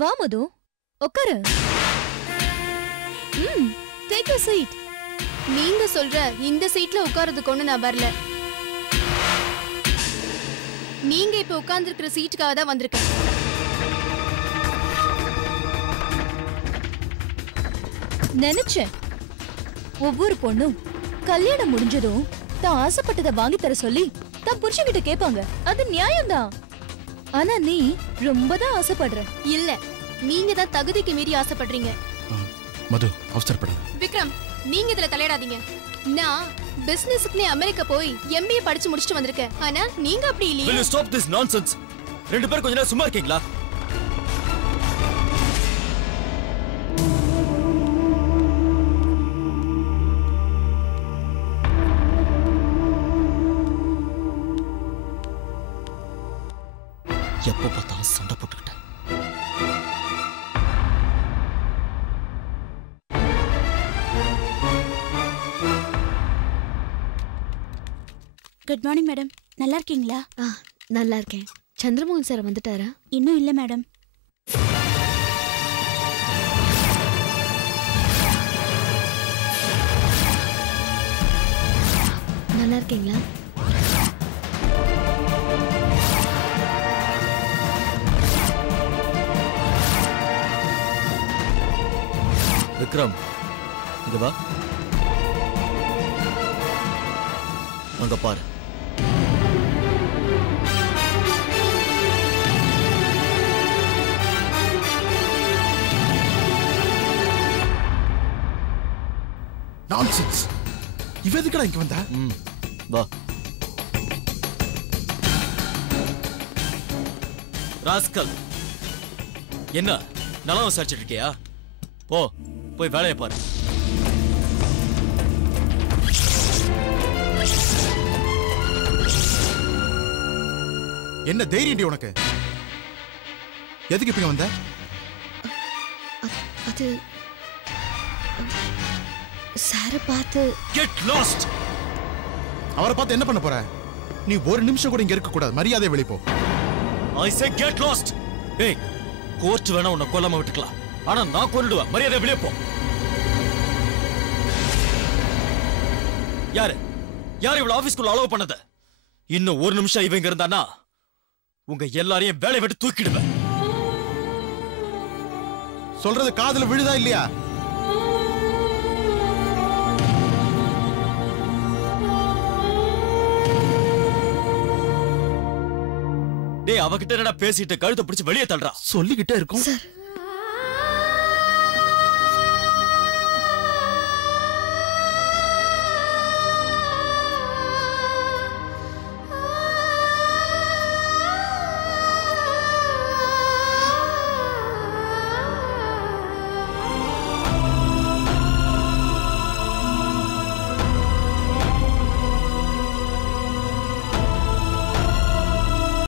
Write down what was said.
வா மது, உட்காரு. Take you seat. நீங்க சொல்ற இந்த சீட்ல உட்கார்றதுக்கு ஒண்ணு நான் வரல. நீங்க இப்ப உட்கார்ந்திருக்கிற சீட்டுக்காக தான் வந்திருக்கேன். நினைச்சேன் ஒவ்வொரு பொண்ணும் கல்யாணம் முடிஞ்சதும் தான் ஆசைப்பட்டதை வாங்கி தர சொல்லி தான் புருஷன்கிட்ட கேட்பாங்க. அது நியாயம்தான். ஆனா நீ ரொம்ப தான் ஆசைப்படுற. இல்ல, நீங்க தான் தகுதிக்கு மீறி ஆசைப்படுறீங்க. மது, அவசரப்படாத. விக்ரம், நீங்க இதுல தலையிடாதீங்க. நான் பிசினஸ்க்குனே அமெரிக்கா போய் MBA படிச்சு முடிச்சிட்டு வந்திருக்கேன். ஆனா நீங்க அப்படி இல்லையே. Will you stop this nonsense? ரெண்டு பேரும் கொஞ்ச நேரம் சும்மா இருக்கீங்களா? எப்போ பார்த்தாலும் சண்டை போட்டுக்கிட்டேன். Good morning madam. நல்லா இருக்கீங்களா? நல்லா இருக்கேன். சந்திரமோகன் சார் வந்துட்டாரா? இன்னும் இல்ல மேடம். நல்லா இருக்கீங்களா? விக்ரம், இங்க வா. அங்க பாரு. நான்சென்ஸ். இவ எதுக்குடா இங்க வந்தா? வா. ராஸ்கல், என்ன நல்லா விசாரிச்சுட்டு இருக்கியா? போ, போய் வேலையை பாரு. என்ன தைரியம் உனக்கு? எதுக்கு இப்ப வந்த? அது சாரை பார்த்து. Get lost. அவரை பார்த்து என்ன பண்ண போற? நீ ஒரு நிமிஷம் கூட இங்க இருக்க கூடாது. மரியாதை வெளிப்போ. I say get lost. ஏய், கோர்ட் வேணா உன்னை கொல்லாம விட்டுக்கலாம். ஆனா நான் கொன்னுடுவேன். மரியாதை வெளியே போ. யாரு இவ்வளவு ஆபீஸ்க்குள்ள அலோவ் பண்ணது? இன்னும் ஒரு நிமிஷம் இவங்க இருந்தானா உங்க எல்லாரையும் வேலையை விட்டு தூக்கிடுவேன். சொல்றது காதுல விழுதா இல்லையா? டேய், அவகிட்ட என்னடா பேசிட்டு கழுத்தை பிடிச்சு வெளியே தள்ளுறா? சொல்லிக்கிட்டே இருக்கும். சார்,